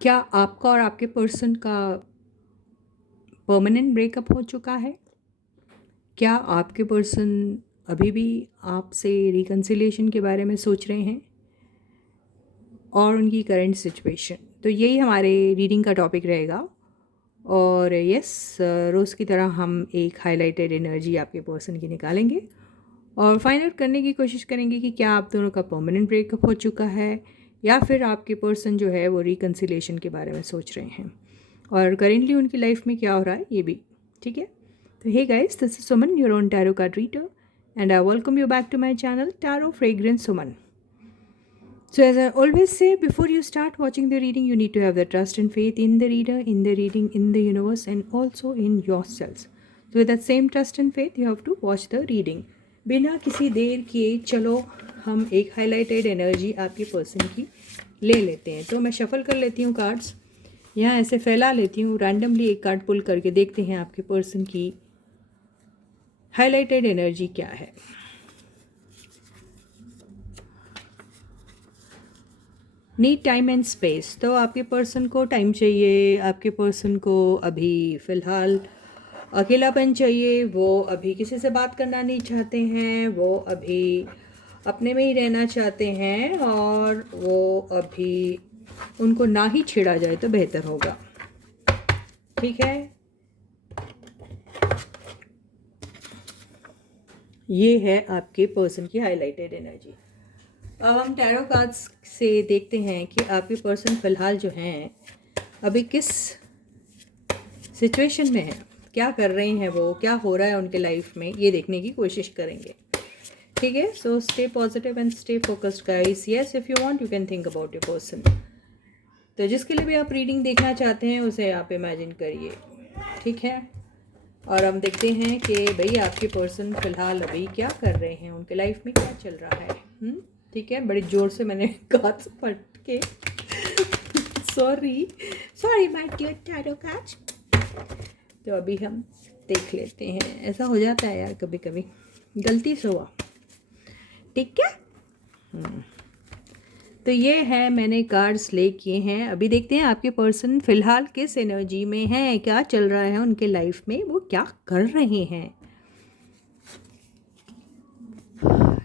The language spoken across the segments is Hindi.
क्या आपका और आपके पर्सन का परमानेंट ब्रेकअप हो चुका है? क्या आपके पर्सन अभी भी आपसे रिकन्सिलिएशन के बारे में सोच रहे हैं और उनकी करंट सिचुएशन? तो यही हमारे रीडिंग का टॉपिक रहेगा। और यस, रोज़ की तरह हम एक हाइलाइटेड एनर्जी आपके पर्सन की निकालेंगे और फाइंड आउट करने की कोशिश करेंगे कि क्या आप दोनों का परमानेंट ब्रेकअप हो चुका है या फिर आपके पर्सन जो है वो रिकन्सिलिएशन के बारे में सोच रहे हैं और करेंटली उनकी लाइफ में क्या हो रहा है ये भी। ठीक है, तो hey guys, this is Suman, your own tarot card reader, and I welcome you back to my channel, Tarot Fragrance Suman. So as I always say, before you start watching the reading, you need to have the trust and faith in the reader, in the reading, in the universe, and also in yourselves. So with that same trust and faith, you have to watch the reading. बिना किसी देर के चलो हम एक हाईलाइटेड एनर्जी आपके पर्सन की ले लेते हैं। तो मैं शफल कर लेती हूँ कार्ड्स, यहाँ ऐसे फैला लेती हूँ, रैंडमली एक कार्ड पुल करके देखते हैं आपके पर्सन की हाईलाइटेड एनर्जी क्या है। Need time and space. तो आपके पर्सन को टाइम चाहिए, आपके पर्सन को अभी फ़िलहाल अकेलापन चाहिए, वो अभी किसी से बात करना नहीं चाहते हैं, वो अभी अपने में ही रहना चाहते हैं और वो अभी उनको ना ही छेड़ा जाए तो बेहतर होगा। ठीक है, ये है आपके पर्सन की हाईलाइटेड एनर्जी। अब हम टैरो कार्ड्स से देखते हैं कि आपके पर्सन फ़िलहाल जो हैं अभी किस सिचुएशन में है, क्या कर रहे हैं, वो क्या हो रहा है उनके लाइफ में, ये देखने की कोशिश करेंगे। ठीक है, so stay positive and stay focused guys. Yes, if you want you can think about your person. तो जिसके लिए भी आप रीडिंग देखना चाहते हैं उसे आप इमेजिन करिए। ठीक है, और हम देखते हैं कि भाई आपके पर्सन फ़िलहाल अभी क्या कर रहे हैं, उनके लाइफ में क्या चल रहा है। ठीक है, बड़ी ज़ोर से मैंने कांच पट के sorry sorry my dear tarot cards. तो अभी हम देख लेते हैं, ऐसा हो जाता है यार कभी कभी, गलती से हुआ। ठीक है, तो ये है, मैंने कार्ड्स ले किए हैं। अभी देखते हैं आपके पर्सन फ़िलहाल किस एनर्जी में हैं, क्या चल रहा है उनके लाइफ में, वो क्या कर रहे हैं।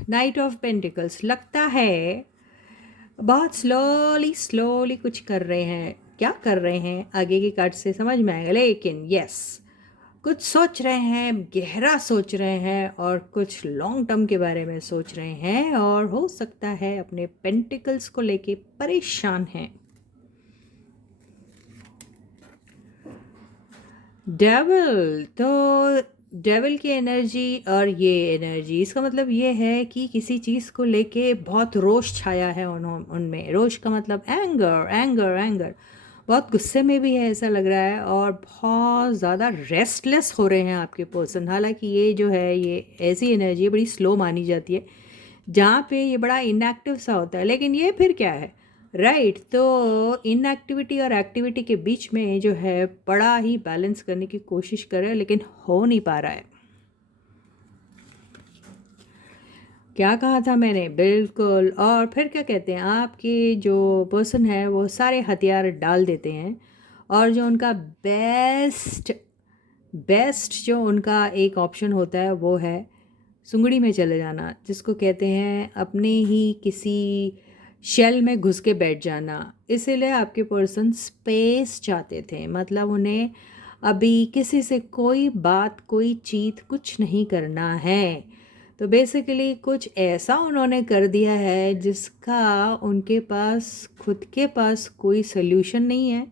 नाइट ऑफ पेंटिकल्स, लगता है बहुत स्लोली स्लोली कुछ कर रहे हैं। क्या कर रहे हैं आगे की कार्ड से समझ में आएगा, लेकिन यस, कुछ सोच रहे हैं, गहरा सोच रहे हैं और कुछ लॉन्ग टर्म के बारे में सोच रहे हैं और हो सकता है अपने पेंटिकल्स को लेके परेशान हैं। डेविल, तो डेविल की एनर्जी और ये एनर्जी, इसका मतलब ये है कि किसी चीज़ को लेके बहुत रोष छाया है उनमें। रोष का मतलब एंगर, एंगर, एंगर, बहुत गुस्से में भी है ऐसा लग रहा है और बहुत ज़्यादा रेस्टलेस हो रहे हैं आपके पर्सन। हालांकि ये जो है ये ऐसी एनर्जी बड़ी स्लो मानी जाती है जहाँ पे ये बड़ा इनएक्टिव सा होता है, लेकिन ये फिर क्या है, राइट। तो इनएक्टिविटी और एक्टिविटी के बीच में जो है बड़ा ही बैलेंस करने की कोशिश कर रहे हैं, लेकिन हो नहीं पा रहा है। क्या कहा था मैंने, बिल्कुल। और फिर क्या कहते हैं, आपके जो पर्सन है वो सारे हथियार डाल देते हैं और जो उनका बेस्ट बेस्ट जो उनका एक ऑप्शन होता है वो है सुंगड़ी में चले जाना, जिसको कहते हैं अपने ही किसी शेल में घुस के बैठ जाना। इसीलिए आपके पर्सन स्पेस चाहते थे, मतलब उन्हें अभी किसी से कोई बात, कोई चीत कुछ नहीं करना है। तो बेसिकली कुछ ऐसा उन्होंने कर दिया है जिसका उनके पास खुद के पास कोई सल्यूशन नहीं है,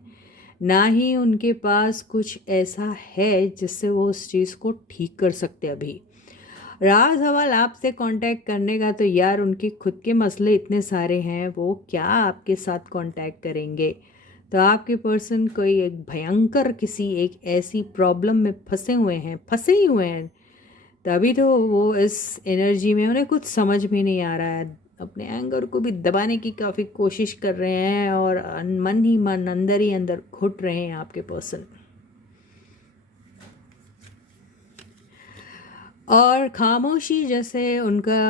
ना ही उनके पास कुछ ऐसा है जिससे वो उस चीज़ को ठीक कर सकते। अभी रहा सवाल आपसे कांटेक्ट करने का, तो यार उनके खुद के मसले इतने सारे हैं, वो क्या आपके साथ कांटेक्ट करेंगे। तो आपके पर्सन कोई एक भयंकर किसी एक ऐसी प्रॉब्लम में फंसे ही हुए हैं। तभी तो वो इस एनर्जी में, उन्हें कुछ समझ भी नहीं आ रहा है, अपने एंगर को भी दबाने की काफ़ी कोशिश कर रहे हैं और मन ही मन अंदर ही अंदर घुट रहे हैं आपके पर्सन। और खामोशी जैसे उनका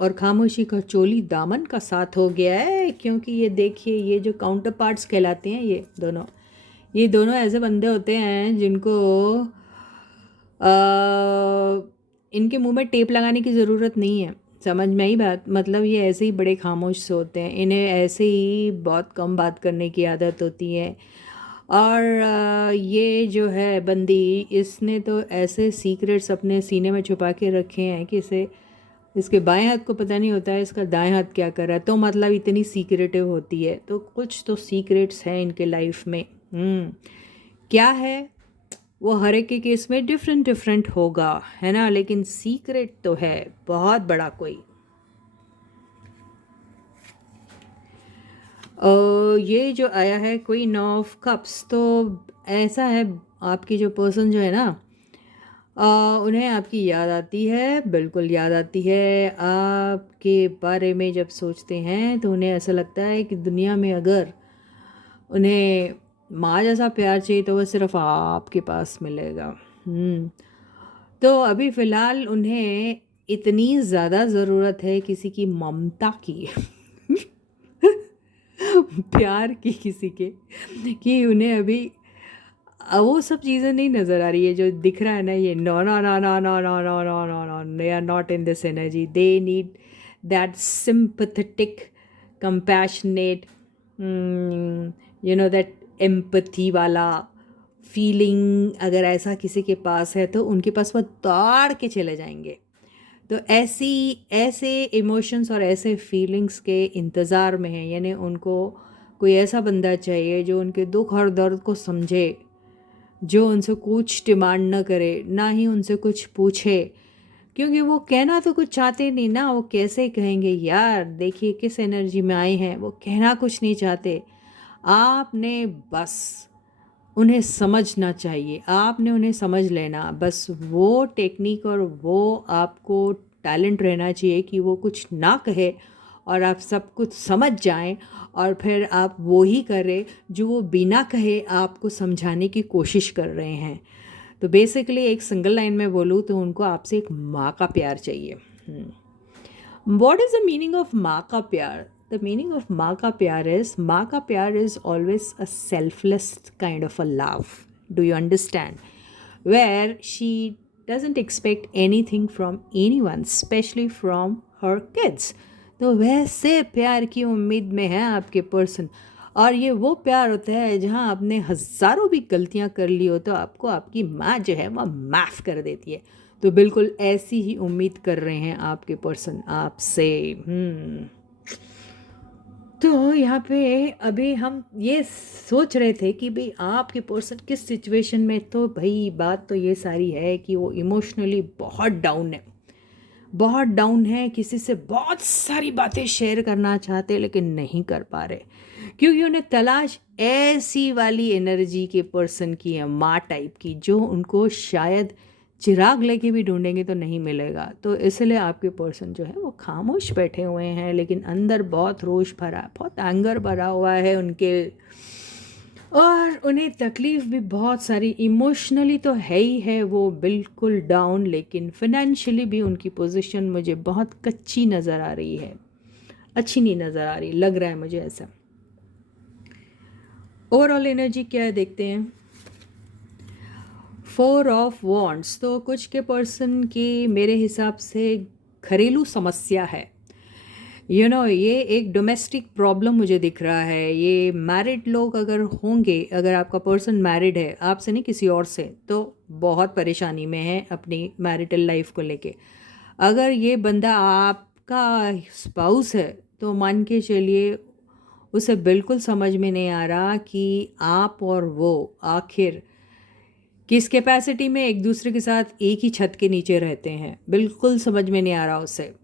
और खामोशी का चोली दामन का साथ हो गया है, क्योंकि ये देखिए ये जो काउंटर पार्ट्स कहलाते हैं ये दोनों ऐसे बंदे होते हैं जिनको इनके मुंह में टेप लगाने की ज़रूरत नहीं है। समझ में आई बात? मतलब ये ऐसे ही बड़े खामोश से होते हैं, इन्हें ऐसे ही बहुत कम बात करने की आदत होती है। और ये जो है बंदी, इसने तो ऐसे सीक्रेट्स अपने सीने में छुपा के रखे हैं कि इसके बाएं हाथ को पता नहीं होता है इसका दाएं हाथ क्या कर रहा है। तो मतलब इतनी सीक्रेटिव होती है, तो कुछ तो सीक्रेट्स हैं इनके लाइफ में। क्या है वो हर एक के केस में डिफरेंट डिफरेंट होगा, है ना, लेकिन सीक्रेट तो है बहुत बड़ा कोई। ये जो आया है क्वीन ऑफ कप्स, तो ऐसा है आपकी जो पर्सन जो है ना, उन्हें आपकी याद आती है, बिल्कुल याद आती है। आपके बारे में जब सोचते हैं तो उन्हें ऐसा लगता है कि दुनिया में अगर उन्हें माँ जैसा प्यार चाहिए तो वह सिर्फ आपके पास मिलेगा। तो अभी फ़िलहाल उन्हें इतनी ज़्यादा ज़रूरत है किसी की ममता की प्यार की किसी के, कि उन्हें अभी वो सब चीज़ें नहीं नज़र आ रही है जो दिख रहा है ना। ये no no no no no no no no no no, they are not in this energy. They need that sympathetic compassionate, that empathy वाला फीलिंग। अगर ऐसा किसी के पास है तो उनके पास वो दौड़ के चले जाएंगे। तो ऐसे इमोशंस और ऐसे फीलिंग्स के इंतज़ार में हैं, यानी उनको कोई ऐसा बंदा चाहिए जो उनके दुख और दर्द को समझे, जो उनसे कुछ डिमांड ना करे, ना ही उनसे कुछ पूछे, क्योंकि वो कहना तो कुछ चाहते नहीं ना। वो कैसे कहेंगे यार, देखिए किस एनर्जी में आए हैं, वो कहना कुछ नहीं चाहते। आपने बस उन्हें समझना चाहिए, आपने उन्हें समझ लेना, बस वो टेक्निक और वो आपको टैलेंट रहना चाहिए कि वो कुछ ना कहे और आप सब कुछ समझ जाएं, और फिर आप वो ही करें जो वो बिना कहे आपको समझाने की कोशिश कर रहे हैं। तो बेसिकली एक सिंगल लाइन में बोलूँ तो उनको आपसे एक माँ का प्यार चाहिए। What is the meaning of माँ का प्यार? The meaning of माँ का प्यार is always a selfless kind of a love. Do you understand? Where she doesn't expect anything from anyone, especially from her kids. तो वैसे प्यार की उम्मीद में है आपके पर्सन। और ये वो प्यार होता है जहाँ आपने हज़ारों भी गलतियाँ कर ली हो तो आपको आपकी माँ जो है वह माफ़ कर देती है। तो बिल्कुल ऐसी ही उम्मीद कर रहे हैं आपके पर्सन आपसे। तो यहाँ पे अभी हम ये सोच रहे थे कि भाई आपके पर्सन किस सिचुएशन में, तो भाई बात तो ये सारी है कि वो इमोशनली बहुत डाउन है, बहुत डाउन है। किसी से बहुत सारी बातें शेयर करना चाहते लेकिन नहीं कर पा रहे, क्योंकि उन्हें तलाश ऐसी वाली एनर्जी के पर्सन की है, माँ टाइप की, जो उनको शायद चिराग लेके भी ढूंढेंगे तो नहीं मिलेगा। तो इसलिए आपके पर्सन जो है वो खामोश बैठे हुए हैं, लेकिन अंदर बहुत रोष भरा, बहुत एंगर भरा हुआ है उनके, और उन्हें तकलीफ़ भी बहुत सारी। इमोशनली तो है ही है वो बिल्कुल डाउन, लेकिन फिनेंशियली भी उनकी पोजीशन मुझे बहुत कच्ची नज़र आ रही है, अच्छी नहीं नज़र आ रही, लग रहा है मुझे ऐसा। ओवरऑल एनर्जी क्या है देखते हैं। 4 ऑफ वॉन्ड्स, तो कुछ के पर्सन की मेरे हिसाब से घरेलू समस्या है। ये एक डोमेस्टिक प्रॉब्लम मुझे दिख रहा है। ये मैरिड लोग अगर होंगे, अगर आपका पर्सन मैरिड है, आपसे नहीं किसी और से, तो बहुत परेशानी में है अपनी मैरिटल लाइफ को लेके। अगर ये बंदा आपका स्पाउस है तो मान के चलिए उसे बिल्कुल समझ में नहीं आ रहा कि आप और वो आखिर किस कैपेसिटी में एक दूसरे के साथ एक ही छत के नीचे रहते हैं, बिल्कुल समझ में नहीं आ रहा उसे।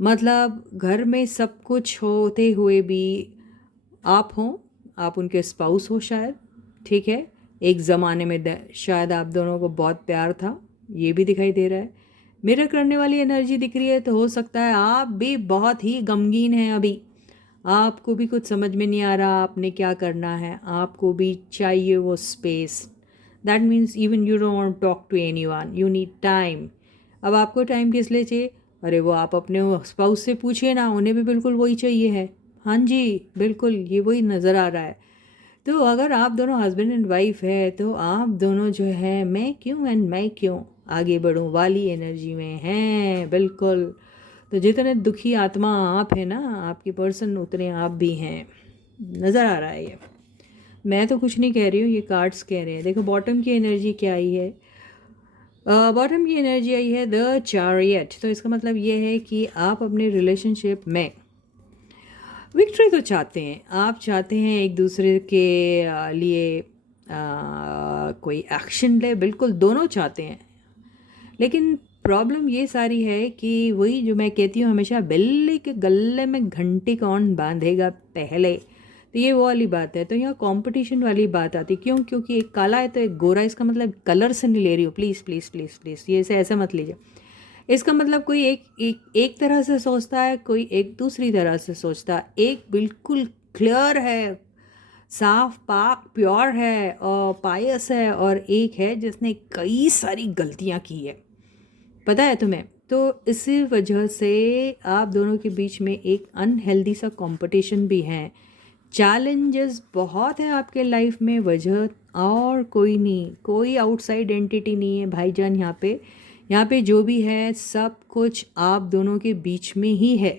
मतलब घर में सब कुछ होते हुए भी आप हों, आप उनके स्पाउस हो शायद, ठीक है, एक ज़माने में शायद आप दोनों को बहुत प्यार था, ये भी दिखाई दे रहा है। मिरर करने वाली एनर्जी दिख रही है, तो हो सकता है आप भी बहुत ही गमगीन हैं अभी, आपको भी कुछ समझ में नहीं आ रहा आपने क्या करना है, आपको भी चाहिए वो space. That means even you don't want talk to anyone, you need time. अब आपको टाइम किस लिए चाहिए? अरे वो आप अपने स्पाउस से पूछिए ना, उन्हें भी बिल्कुल वही चाहिए है। हाँ जी, बिल्कुल ये वही नज़र आ रहा है। तो अगर आप दोनों हस्बैंड एंड वाइफ है तो आप दोनों जो है मैं क्यों एंड मैं क्यों आगे बढ़ूं वाली एनर्जी में हैं, बिल्कुल। तो जितने दुखी आत्मा आप है ना, आपकी पर्सन उतने आप भी हैं, नज़र आ रहा है ये। मैं तो कुछ नहीं कह रही हूँ, ये कार्ड्स कह रहे हैं। देखो बॉटम की एनर्जी क्या आई है। बॉटम की एनर्जी आई है द चैरियट। तो इसका मतलब ये है कि आप अपने रिलेशनशिप में विक्ट्री तो चाहते हैं, आप चाहते हैं एक दूसरे के लिए कोई एक्शन ले, बिल्कुल दोनों चाहते हैं। लेकिन प्रॉब्लम ये सारी है कि वही जो मैं कहती हूँ हमेशा, बिल्ली के गले में घंटी कौन बांधेगा पहले, तो ये वो वाली बात है। तो यहाँ कंपटीशन वाली बात आती, क्यों? क्योंकि एक काला है तो एक गोरा। इसका मतलब कलर से नहीं ले रही हूँ, प्लीज़ प्लीज़ प्लीज़ प्लीज़, ये ऐसे मत लीजिए। इसका मतलब कोई एक तरह से सोचता है, कोई एक दूसरी तरह से सोचता है। एक बिल्कुल क्लियर है, साफ पाक प्योर है और पायस है, और एक है जिसने कई सारी गलतियां की है, पता है तुम्हें। तो इसी वजह से आप दोनों के बीच में एक अनहेल्दी सा कंपटीशन भी है। चैलेंजेस बहुत है आपके लाइफ में, वजह और कोई नहीं, कोई आउटसाइड एंटिटी नहीं है भाईजान। यहाँ पे जो भी है सब कुछ आप दोनों के बीच में ही है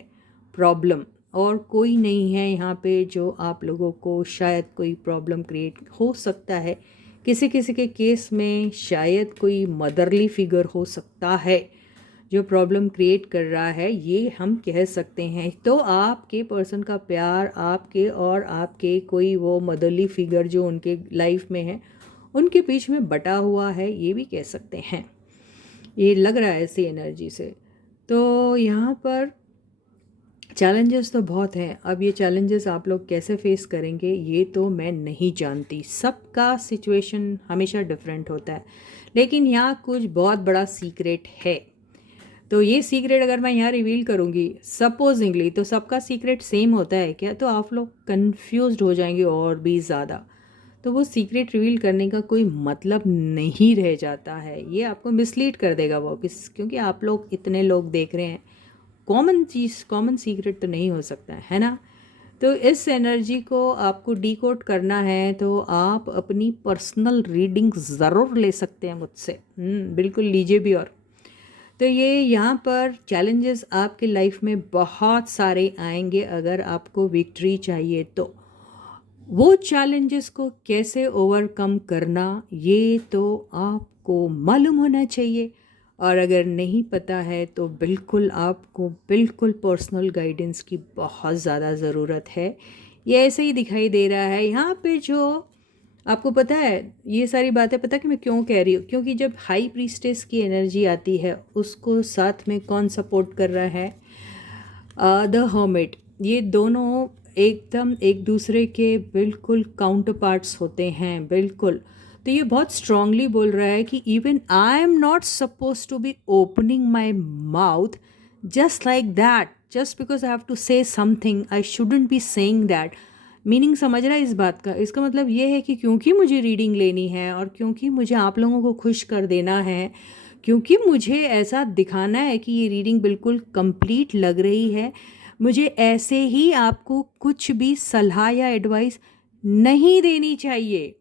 प्रॉब्लम, और कोई नहीं है यहाँ पे जो आप लोगों को शायद कोई प्रॉब्लम क्रिएट हो सकता है। किसी किसी के केस में शायद कोई मदरली फिगर हो सकता है जो प्रॉब्लम क्रिएट कर रहा है, ये हम कह सकते हैं। तो आपके पर्सन का प्यार आपके और आपके कोई वो मदरली फिगर जो उनके लाइफ में है, उनके बीच में बटा हुआ है, ये भी कह सकते हैं। ये लग रहा है ऐसी एनर्जी से। तो यहाँ पर चैलेंजेस तो बहुत हैं। अब ये चैलेंजेस आप लोग कैसे फेस करेंगे ये तो मैं नहीं जानती, सबका सिचुएशन हमेशा डिफरेंट होता है। लेकिन यहाँ कुछ बहुत बड़ा सीक्रेट है। तो ये सीक्रेट अगर मैं यहाँ रिवील करूँगी सपोजिंगली, तो सबका सीक्रेट सेम होता है क्या? तो आप लोग कंफ्यूज्ड हो जाएंगे और भी ज़्यादा। तो वो सीक्रेट रिवील करने का कोई मतलब नहीं रह जाता है, ये आपको मिसलीड कर देगा वो, क्योंकि आप लोग इतने लोग देख रहे हैं, कॉमन चीज़ कॉमन सीक्रेट तो नहीं हो सकता है ना। तो इस एनर्जी को आपको डीकोड करना है तो आप अपनी पर्सनल रीडिंग ज़रूर ले सकते हैं मुझसे, बिल्कुल लीजिए भी। और तो ये यहाँ पर चैलेंजेस आपके लाइफ में बहुत सारे आएंगे अगर आपको विक्ट्री चाहिए तो। वो चैलेंजेस को कैसे ओवरकम करना ये तो आपको मालूम होना चाहिए, और अगर नहीं पता है तो बिल्कुल आपको बिल्कुल पर्सनल गाइडेंस की बहुत ज़्यादा ज़रूरत है। ये ऐसे ही दिखाई दे रहा है यहाँ पे। जो आपको पता है ये सारी बातें, पता कि मैं क्यों कह रही हूँ, क्योंकि जब हाई प्रीस्टेस की एनर्जी आती है उसको साथ में कौन सपोर्ट कर रहा है? The hermit. ये दोनों एकदम एक दूसरे के बिल्कुल काउंटर पार्ट्स होते हैं, बिल्कुल। तो ये बहुत स्ट्रांगली बोल रहा है कि even I am not suppose to be opening my mouth just like that, just because I have to say something, I shouldn't be saying that. Meaning समझ रहा है इस बात का? इसका मतलब ये है कि क्योंकि मुझे रीडिंग लेनी है और क्योंकि मुझे आप लोगों को खुश कर देना है, क्योंकि मुझे ऐसा दिखाना है कि ये रीडिंग बिल्कुल कंप्लीट लग रही है, मुझे ऐसे ही आपको कुछ भी सलाह या एडवाइस नहीं देनी चाहिए।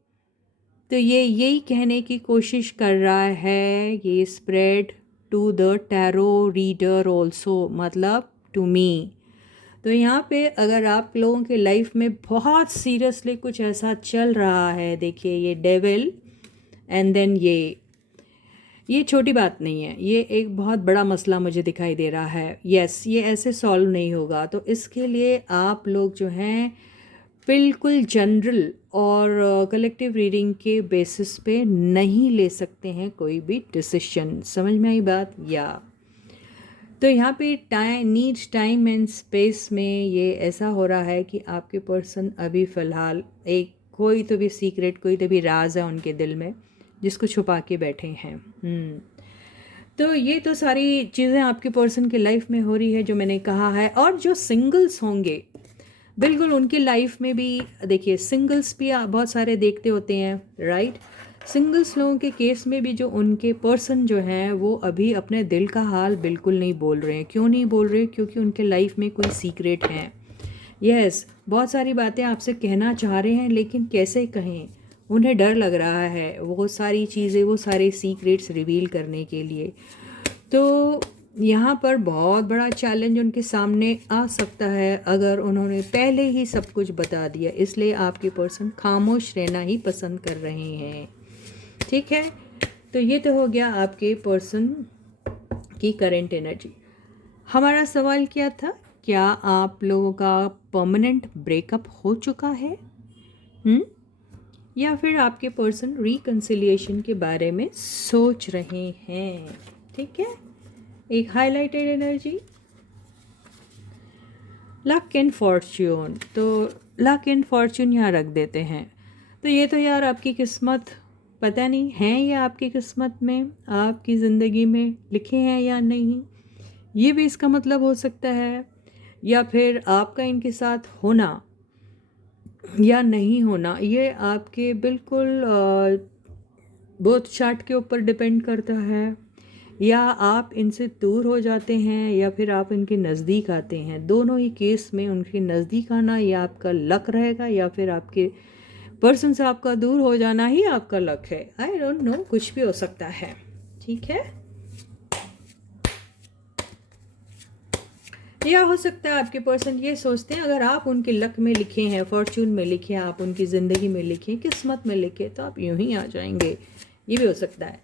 तो ये यही कहने की कोशिश कर रहा है ये spread to the tarot reader also, मतलब टू मी। तो यहाँ पे अगर आप लोगों के लाइफ में बहुत सीरियसली कुछ ऐसा चल रहा है, देखिए ये डेविल एंड देन ये छोटी बात नहीं है, ये एक बहुत बड़ा मसला मुझे दिखाई दे रहा है। यस, ये ऐसे सॉल्व नहीं होगा। तो इसके लिए आप लोग जो हैं बिल्कुल जनरल और कलेक्टिव रीडिंग के बेसिस पे नहीं ले सकते हैं कोई भी डिसीजन। समझ में आई बात? या तो यहाँ पे टाइम एंड स्पेस में ये ऐसा हो रहा है कि आपके पर्सन अभी फ़िलहाल एक कोई तो भी सीक्रेट, कोई तो भी राज है उनके दिल में जिसको छुपा के बैठे हैं। तो ये तो सारी चीज़ें आपके पर्सन के लाइफ में हो रही है जो मैंने कहा है। और जो सिंगल्स होंगे बिल्कुल उनकी लाइफ में भी देखिए, सिंगल्स भी बहुत सारे देखते होते हैं, राइट। सिंगल्स लोगों के केस में भी जो उनके पर्सन जो हैं वो अभी अपने दिल का हाल बिल्कुल नहीं बोल रहे हैं। क्यों नहीं बोल रहे? क्योंकि उनके लाइफ में कोई सीक्रेट है। यस, बहुत सारी बातें आपसे कहना चाह रहे हैं लेकिन कैसे कहें, उन्हें डर लग रहा है वो सारी चीज़ें, वो सारे सीक्रेट्स रिवील करने के लिए। तो यहाँ पर बहुत बड़ा चैलेंज उनके सामने आ सकता है अगर उन्होंने पहले ही सब कुछ बता दिया। इसलिए आपके पर्सन खामोश रहना ही पसंद कर रहे हैं। ठीक है, तो ये तो हो गया आपके पर्सन की करंट एनर्जी। हमारा सवाल क्या था? क्या आप लोगों का परमानेंट ब्रेकअप हो चुका है? या फिर आपके पर्सन रिकन्सिलिएशन के बारे में सोच रहे हैं? ठीक है, एक highlighted energy luck and Fortune. तो लक एंड फॉर्च्यून यहाँ रख देते हैं। तो ये तो यार आपकी किस्मत, पता नहीं है ये आपकी किस्मत में, आपकी ज़िंदगी में लिखे हैं या नहीं, ये भी इसका मतलब हो सकता है। या फिर आपका इनके साथ होना या नहीं होना ये आपके बिल्कुल बर्थ चार्ट के ऊपर डिपेंड करता है। या आप इनसे दूर हो जाते हैं या फिर आप इनके नज़दीक आते हैं। दोनों ही केस में उनके नज़दीक आना या आपका लक रहेगा या फिर आपके पर्सन से आपका दूर हो जाना ही आपका लक है। आई डोंट नो, कुछ भी हो सकता है। ठीक है, या हो सकता है आपके पर्सन ये सोचते हैं अगर आप उनके लक में लिखे हैं, फॉर्च्यून में लिखे, आप उनकी ज़िंदगी में लिखे, किस्मत में लिखे, तो आप यूं ही आ जाएंगे। ये भी हो सकता है।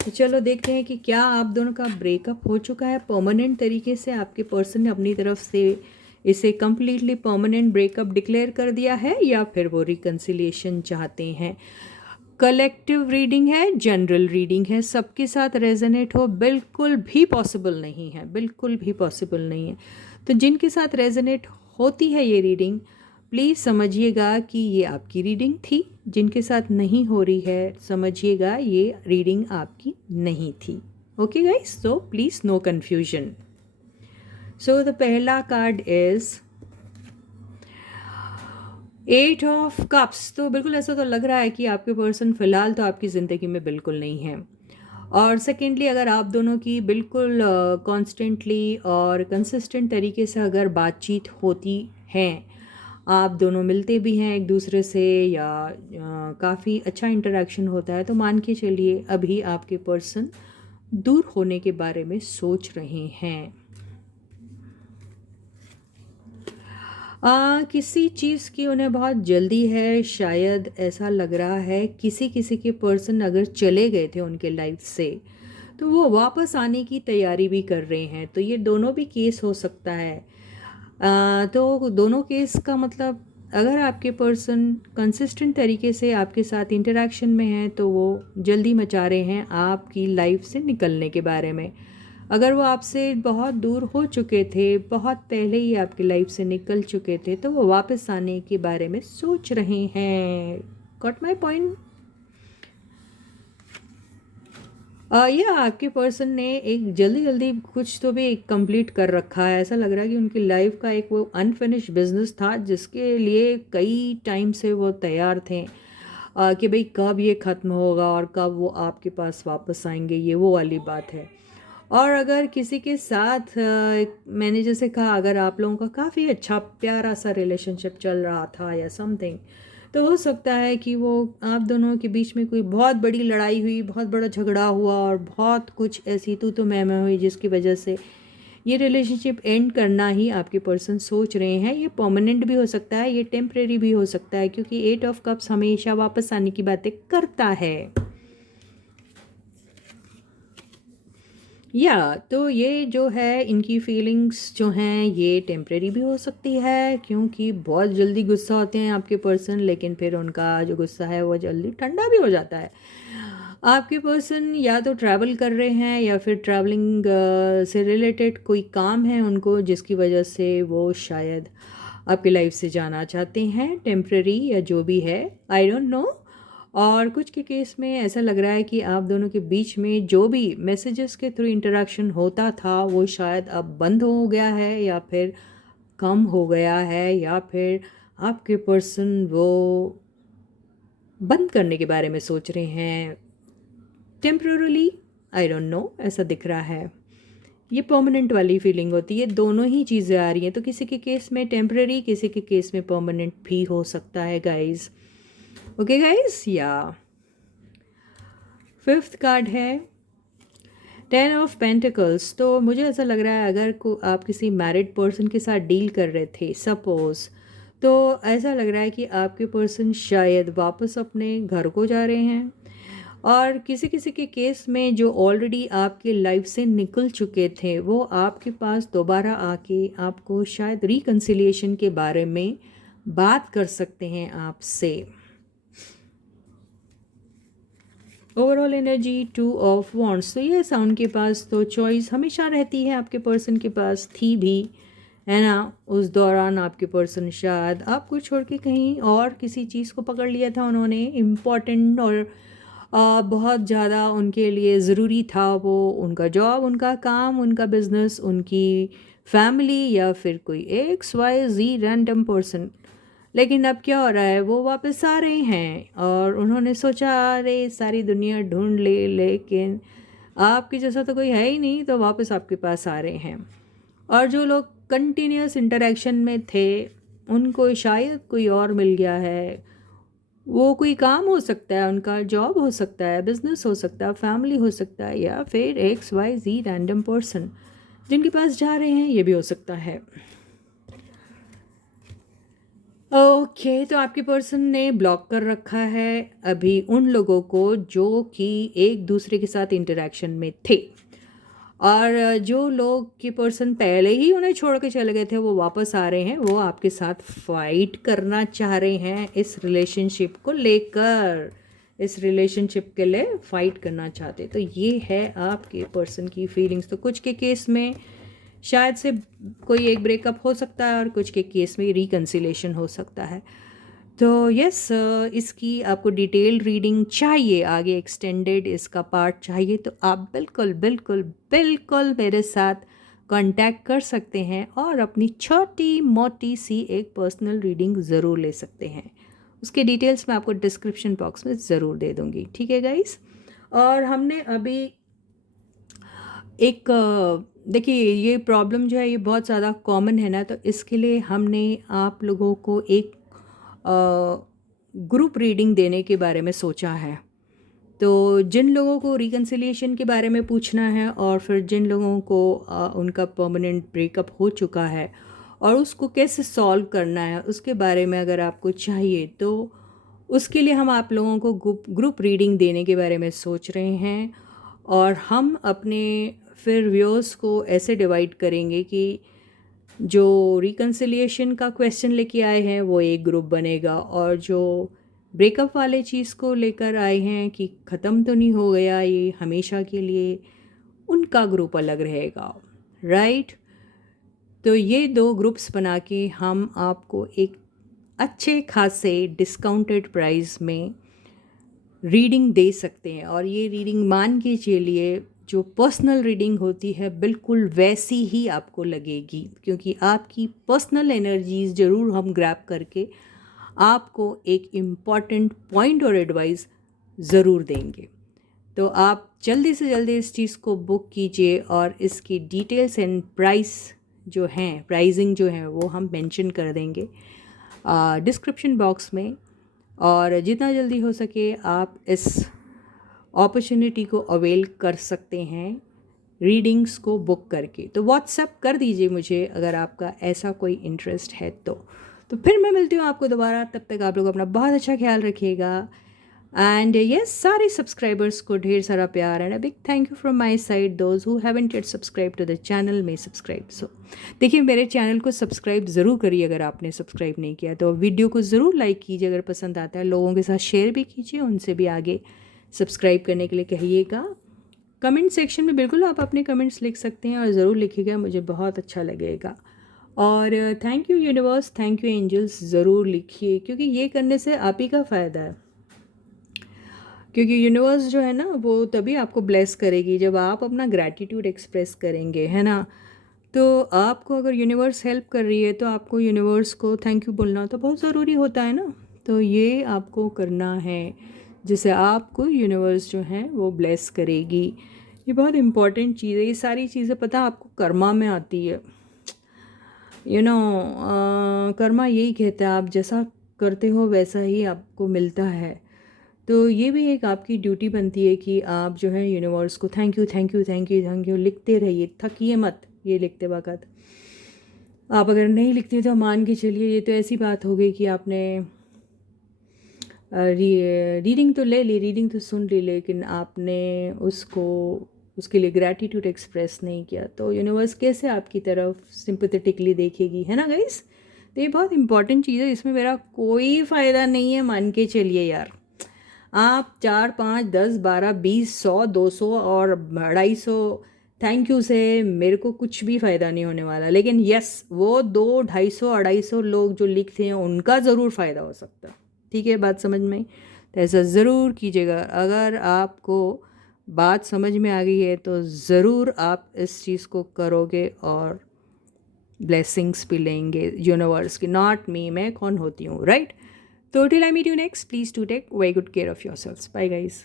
तो चलो देखते हैं कि क्या आप दोनों का ब्रेकअप हो चुका है परमानेंट तरीके से, आपके पर्सन ने अपनी तरफ से इसे कम्प्लीटली परमानेंट ब्रेकअप डिक्लेयर कर दिया है, या फिर वो रिकन्सिलिएशन चाहते हैं। कलेक्टिव रीडिंग है, जनरल रीडिंग है, सबके साथ रेजोनेट हो बिल्कुल भी पॉसिबल नहीं है, बिल्कुल भी पॉसिबल नहीं है। तो जिनके साथ रेजोनेट होती है ये रीडिंग, प्लीज़ समझिएगा कि ये आपकी रीडिंग थी। जिनके साथ नहीं हो रही है, समझिएगा ये रीडिंग आपकी नहीं थी। Okay guys, so please no confusion. So the पहला कार्ड इज़ 8 ऑफ कप्स। तो बिल्कुल ऐसा तो लग रहा है कि आपके पर्सन फ़िलहाल तो आपकी ज़िंदगी में बिल्कुल नहीं है। और सेकेंडली, अगर आप दोनों की बिल्कुल कॉन्स्टेंटली और कंसिस्टेंट तरीके से अगर बातचीत होती है, आप दोनों मिलते भी हैं एक दूसरे से या काफ़ी अच्छा इंटरेक्शन होता है, तो मान के चलिए अभी आपके पर्सन दूर होने के बारे में सोच रहे हैं। किसी चीज़ की उन्हें बहुत जल्दी है, शायद ऐसा लग रहा है। किसी किसी के पर्सन अगर चले गए थे उनके लाइफ से, तो वो वापस आने की तैयारी भी कर रहे हैं। तो ये दोनों भी केस हो सकता है। तो दोनों केस का मतलब, अगर आपके पर्सन कंसिस्टेंट तरीके से आपके साथ इंटरेक्शन में हैं तो वो जल्दी मचा रहे हैं आपकी लाइफ से निकलने के बारे में। अगर वो आपसे बहुत दूर हो चुके थे, बहुत पहले ही आपकी लाइफ से निकल चुके थे, तो वो वापस आने के बारे में सोच रहे हैं। Got my point? या आपके पर्सन ने एक जल्दी जल्दी कुछ तो भी कंप्लीट कर रखा है। ऐसा लग रहा है कि उनकी लाइफ का एक वो अनफिनिश्ड बिजनेस था जिसके लिए कई टाइम से वो तैयार थे कि भाई कब ये ख़त्म होगा और कब वो आपके पास वापस आएंगे, ये वो वाली बात है। और अगर किसी के साथ मैंने जैसे कहा, अगर आप लोगों का काफ़ी अच्छा प्यारा सा रिलेशनशिप चल रहा था या समथिंग, तो हो सकता है कि वो आप दोनों के बीच में कोई बहुत बड़ी लड़ाई हुई, बहुत बड़ा झगड़ा हुआ और बहुत कुछ ऐसी तू मैं हुई जिसकी वजह से ये रिलेशनशिप एंड करना ही आपके पर्सन सोच रहे हैं। ये परमानेंट भी हो सकता है, ये टेम्परेरी भी हो सकता है, क्योंकि 8 ऑफ कप्स हमेशा वापस आने की बातें करता है। या तो ये जो है, इनकी फीलिंग्स जो हैं ये टेम्परेरी भी हो सकती है, क्योंकि बहुत जल्दी गुस्सा होते हैं आपके पर्सन, लेकिन फिर उनका जो गुस्सा है वो जल्दी ठंडा भी हो जाता है। आपके पर्सन या तो ट्रैवल कर रहे हैं या फिर ट्रैवलिंग से रिलेटेड कोई काम है उनको, जिसकी वजह से वो शायद आपकी लाइफ से जाना चाहते हैं, टेम्परेरी या जो भी है, आई डोंट नो। और कुछ के केस में ऐसा लग रहा है कि आप दोनों के बीच में जो भी मैसेजेस के थ्रू इंटरेक्शन होता था वो शायद अब बंद हो गया है या फिर कम हो गया है, या फिर आपके पर्सन वो बंद करने के बारे में सोच रहे हैं टेम्पररी, आई डोंट नो, ऐसा दिख रहा है। ये परमानेंट वाली फीलिंग होती है, दोनों ही चीज़ें आ रही हैं, तो किसी के केस में टेम्पररी, किसी के केस में परमानेंट भी हो सकता है गाइस। ओके गाइस, या 5th कार्ड है 10 ऑफ पेंटिकल्स। तो मुझे ऐसा लग रहा है अगर आप किसी मैरिड पर्सन के साथ डील कर रहे थे सपोज, तो ऐसा लग रहा है कि आपके पर्सन शायद वापस अपने घर को जा रहे हैं, और किसी किसी के केस में जो ऑलरेडी आपके लाइफ से निकल चुके थे वो आपके पास दोबारा आके आपको शायद रिकन्सिलिएशन के बारे में बात कर सकते हैं आपसे। Overall energy 2 of wands. तो ये साउंड के पास तो चॉइस हमेशा रहती है, आपके पर्सन के पास थी भी, है ना। उस दौरान आपके पर्सन शायद आपको छोड़ के कहीं और किसी चीज़ को पकड़ लिया था उन्होंने, इम्पॉर्टेंट और बहुत ज़्यादा उनके लिए ज़रूरी था वो, उनका जॉब, उनका काम, उनका बिजनेस, उनकी फैमिली, या फिर कोई XYZ रैंडम पर्सन। लेकिन अब क्या हो रहा है, वो वापस आ रहे हैं और उन्होंने सोचा अरे सारी दुनिया ढूंढ ले, लेकिन आपके जैसा तो कोई है ही नहीं, तो वापस आपके पास आ रहे हैं। और जो लोग कंटिन्यूस इंटरेक्शन में थे उनको शायद कोई और मिल गया है, वो कोई काम हो सकता है, उनका जॉब हो सकता है, बिजनेस हो सकता है, फैमिली हो सकता है, या फिर XYZ रैंडम पर्सन जिनके पास जा रहे हैं, ये भी हो सकता है। ओके तो आपके पर्सन ने ब्लॉक कर रखा है अभी उन लोगों को जो कि एक दूसरे के साथ इंटरेक्शन में थे, और जो लोग के पर्सन पहले ही उन्हें छोड़ के चले गए थे वो वापस आ रहे हैं, वो आपके साथ फाइट करना चाह रहे हैं इस रिलेशनशिप को लेकर, इस रिलेशनशिप के लिए फाइट करना चाहते। तो ये है आपके पर्सन की फीलिंग्स। तो कुछ के केस में शायद से कोई एक ब्रेकअप हो सकता है और कुछ के केस में रिकन्सिलेशन हो सकता है। तो यस, इसकी आपको डिटेल रीडिंग चाहिए, आगे एक्सटेंडेड इसका पार्ट चाहिए, तो आप बिल्कुल बिल्कुल बिल्कुल मेरे साथ कांटेक्ट कर सकते हैं और अपनी छोटी मोटी सी एक पर्सनल रीडिंग ज़रूर ले सकते हैं। उसके डिटेल्स मैं आपको डिस्क्रिप्शन बॉक्स में ज़रूर दे दूँगी, ठीक है गाइस। और हमने अभी एक देखिए ये प्रॉब्लम जो है ये बहुत ज़्यादा कॉमन है ना, तो इसके लिए हमने आप लोगों को एक ग्रुप रीडिंग देने के बारे में सोचा है। तो जिन लोगों को रिकन्सिलिएशन के बारे में पूछना है, और फिर जिन लोगों को उनका परमानेंट ब्रेकअप हो चुका है और उसको कैसे सॉल्व करना है उसके बारे में अगर आपको चाहिए, तो उसके लिए हम आप लोगों को ग्रुप रीडिंग देने के बारे में सोच रहे हैं। और हम अपने फिर व्यूअर्स को ऐसे डिवाइड करेंगे कि जो रिकन्सिलिएशन का क्वेश्चन लेके आए हैं वो एक ग्रुप बनेगा, और जो ब्रेकअप वाले चीज़ को लेकर आए हैं कि ख़त्म तो नहीं हो गया ये हमेशा के लिए, उनका ग्रुप अलग रहेगा, राइट। तो ये 2 ग्रुप्स बना के हम आपको एक अच्छे खासे डिस्काउंटेड प्राइस में रीडिंग दे सकते हैं। और ये रीडिंग मान के चलिए जो पर्सनल रीडिंग होती है बिल्कुल वैसी ही आपको लगेगी, क्योंकि आपकी पर्सनल एनर्जीज ज़रूर हम ग्रैब करके आपको एक इम्पॉर्टेंट पॉइंट और एडवाइस ज़रूर देंगे। तो आप जल्दी से जल्दी इस चीज़ को बुक कीजिए, और इसकी डिटेल्स एंड प्राइस जो हैं, प्राइसिंग जो है वो हम मेंशन कर देंगे डिस्क्रिप्शन बॉक्स में। और जितना जल्दी हो सके आप इस अपॉर्चुनिटी को अवेल कर सकते हैं रीडिंग्स को बुक करके। तो व्हाट्सएप कर दीजिए मुझे अगर आपका ऐसा कोई इंटरेस्ट है तो फिर मैं मिलती हूँ आपको दोबारा। तब तक आप लोग अपना बहुत अच्छा ख्याल रखिएगा। एंड यस, सारे सब्सक्राइबर्स को ढेर सारा प्यार and a big thank you from my side. Those who haven't yet subscribe to the channel में सब्सक्राइब। सो देखिए मेरे चैनल को सब्सक्राइब ज़रूर करिए अगर आपने सब्सक्राइब नहीं किया तो। वीडियो को ज़रूर लाइक कीजिए अगर पसंद आता है, लोगों के साथ शेयर भी कीजिए, उनसे भी आगे सब्सक्राइब करने के लिए कहिएगा। कमेंट सेक्शन में बिल्कुल आप अपने कमेंट्स लिख सकते हैं और ज़रूर लिखिएगा, मुझे बहुत अच्छा लगेगा। और thank you universe, thank you angels ज़रूर लिखिए, क्योंकि ये करने से आप ही का फ़ायदा है। क्योंकि यूनिवर्स जो है ना वो तभी आपको ब्लेस करेगी जब आप अपना ग्रैटिट्यूड एक्सप्रेस करेंगे, है ना। तो आपको अगर यूनिवर्स हेल्प कर रही है तो आपको यूनिवर्स को थैंक यू बोलना तो बहुत ज़रूरी होता है ना। तो ये आपको करना है, जिससे आपको यूनिवर्स जो है वो ब्लेस करेगी। ये बहुत इम्पॉर्टेंट चीज़ है। ये सारी चीज़ें पता है आपको कर्मा में आती है। कर्मा यही कहता है आप जैसा करते हो वैसा ही आपको मिलता है। तो ये भी एक आपकी ड्यूटी बनती है कि आप जो है यूनिवर्स को thank you thank you thank you thank you लिखते रहिए, थकिए मत ये लिखते वक्त। आप अगर नहीं लिखते तो मान के चलिए ये तो ऐसी बात हो गई कि आपने रीडिंग तो ले ली, रीडिंग तो सुन ली, लेकिन आपने उसको उसके लिए ग्रैटिट्यूड एक्सप्रेस नहीं किया, तो यूनिवर्स कैसे आपकी तरफ सिंपैथेटिकली देखेगी, है ना गाइस। तो ये बहुत इंपॉर्टेंट चीज़ है, इसमें मेरा कोई फ़ायदा नहीं है, मान के चलिए यार। आप 4 5 10 12 20 100 200 और 250 थैंक यू से मेरे को कुछ भी फ़ायदा नहीं होने वाला, लेकिन यस वो 2 250 लोग जो लिखते हैं उनका ज़रूर फ़ायदा हो सकता है। ठीक है, बात समझ में आई? तो ऐसा ज़रूर कीजिएगा। अगर आपको बात समझ में आ गई है तो ज़रूर आप इस चीज़ को करोगे और ब्लेसिंग्स भी लेंगे यूनिवर्स की। नॉट मी, मैं कौन होती हूँ, right? So till I meet you next, please do take very good care of yourselves. Bye guys.